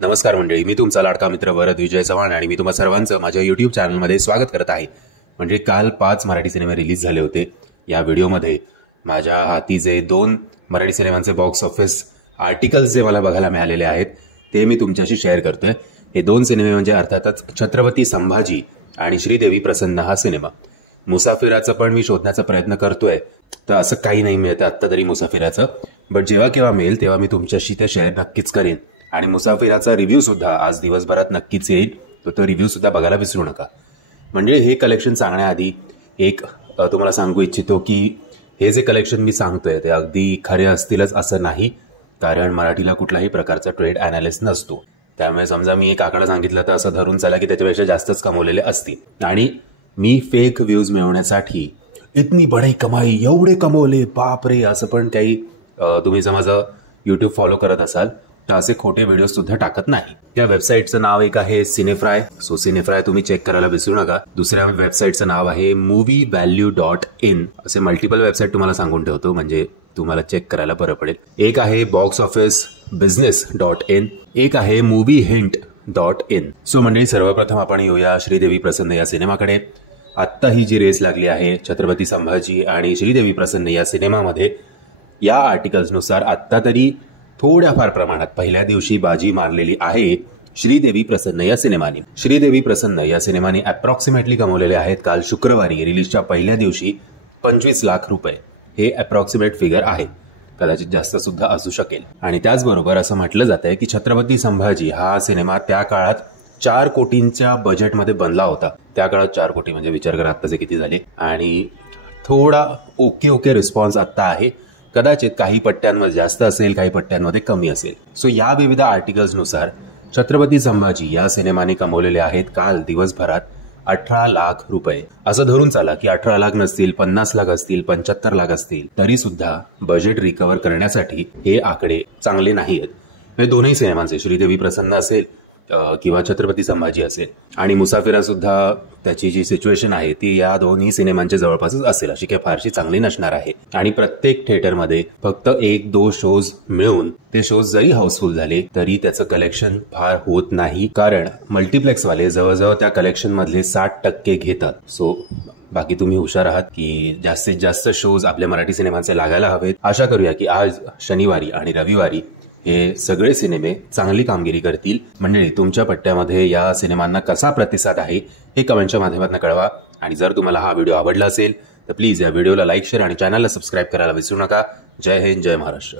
नमस्कार मंडळी, मी तुमचा लाडका मित्र वरद विजय चव्हाण आणि मी तुम्हा सर्वांचं माझ्या यूट्यूब चॅनलमध्ये स्वागत करत आहे। म्हणजे काल 5 मराठी सिनेमे रिलीज झाले होते। या व्हिडिओमध्ये माझ्या हाती जे 2 मराठी सिनेमांचे बॉक्स ऑफिस आर्टिकल्स जे मला बघायला मिळालेले आहेत ते मी तुमच्याशी शेअर करतोय। हे 2 सिनेमे म्हणजे अर्थातच छत्रपती संभाजी आणि श्रीदेवी प्रसन्न हा सिनेमा। मुसाफिराचं पण मी शोधण्याचा प्रयत्न करतोय, तर असं काही नाही मिळतं आत्ता तरी मुसाफिराचं, बट जेव्हा केव्हा मिळेल तेव्हा मी तुमच्याशी ते शेअर नक्कीच करेन। आणि मुसाफिराचा रिव्ह्यू सुद्धा आज दिवसभरात नक्कीच येईल, तो रिव्ह्यू सुद्धा बघायला विसरू नका। म्हणजे हे कलेक्शन सांगण्याआधी एक तुम्हाला सांगू इच्छितो की हे जे कलेक्शन मी सांगतोय ते अगदी खरे असतीलच असं नाही, कारण मराठीला कुठलाही प्रकारचा ट्रेड अनालिस्ट नसतो। त्यामुळे समजा मी एक आकडा सांगितलं तर असं धरून चला की त्याच्यापेक्षा जास्तच कमवलेले असतील। आणि मी फेक व्ह्यूज मिळवण्यासाठी इतनी बडी कमाई, एवढे कमवले बापरे असं पण काही तुम्ही जर माझं यूट्यूब फॉलो करत असाल तर असे खोटे व्हिडिओ सुद्धा टाकत नाही। त्या वेबसाईटचं नाव एक आहे सिनेफ्राय, सो सिनेफ्राय तुम्ही चेक करायला विसरू नका। दुसऱ्या वेबसाईटचं नाव आहे movievalue.in। असे मल्टिपल वेबसाईट तुम्हाला सांगून ठेवतो म्हणजे तुम्हाला चेक करायला बरं पडेल। एक आहे boxofficebusiness.in, एक आहे moviehint.in। सो मंडळी, सर्वप्रथम आपण येऊया श्रीदेवी प्रसन्न या सिनेमाकडे। आत्ता ही जी रेस लागली आहे छत्रपती संभाजी आणि श्रीदेवी प्रसन्न या सिनेमामध्ये, या आर्टिकल्सनुसार आत्ता तरी थोड्याफार प्रमाणात पहिल्या दिवशी बाजी मारलेली आहे श्रीदेवी प्रसन्न या सिनेमाने। श्रीदेवी प्रसन्न या सिनेमाने अप्रॉक्सिमेटली कमवलेले आहेत काल शुक्रवारी रिलीजच्या पहिल्या दिवशी 25 लाख रुपये। हे अप्रॉक्सिमेट फिगर आहे, कदाचित जास्त सुद्धा असू शकेल। आणि त्याचबरोबर असं म्हटलं जात आहे की छत्रपती संभाजी हा सिनेमा त्या काळात 4 कोटींच्या बजेटमध्ये बनला होता। त्या काळात 4 कोटी म्हणजे विचार करा आत्ताचे किती झाले। आणि थोडा ओके रिस्पॉन्स आत्ता आहे, कदाचित काही पट्ट्यांमध्ये जास्त असेल, काही पट्ट्यांमध्ये कमी असेल। सो या विविध आर्टिकल्सनुसार छत्रपती संभाजी या सिनेमाने कमवलेले आहेत काल दिवसभरात 18 लाख रुपये। असं धरून चाला की 18 लाख नसतील, 50 लाख असतील, 75 लाख असतील, तरी सुद्धा बजेट रिकव्हर करण्यासाठी हे आकडे चांगले नाहीयेत। हे दोन्ही सिनेमांचे, श्रीदेवी प्रसन्न असेल किंवा छत्रपती संभाजी असेल, आणि मुसाफिरा सुद्धा त्याची जी सिच्युएशन आहे ती या दोन्ही सिनेमांच्या जवळपासच असेल, अशी काही फारशी चांगली नसणार आहे। आणि प्रत्येक थिएटरमध्ये फक्त 1-2 शोज मिळून ते शोज जरी हाऊसफुल झाले तरी त्याचं कलेक्शन फार होत नाही, कारण मल्टिप्लेक्सवाले जवळजवळ त्या कलेक्शन मधले 60% घेतात। सो बाकी तुम्ही हुशार आहात की जास्तीत जास्त शोज आपल्या मराठी सिनेमांचे लागायला हवेत। आशा करूया की आज शनिवारी आणि रविवारी हे सगळे सिनेमे चांगली कामगिरी करतील। मंडळी, तुमच्या पट्ट्यामध्ये या सिनेमांना कसा प्रतिसाद आहे हे कमेंटच्या माध्यमातून कळवा। आणि जर तुम्हाला हा व्हिडिओ आवडला असेल तर प्लीज या व्हिडिओला लाईक, शेअर आणि चॅनलला सबस्क्राईब करायला विसरू नका। जय हिंद, जय महाराष्ट्र।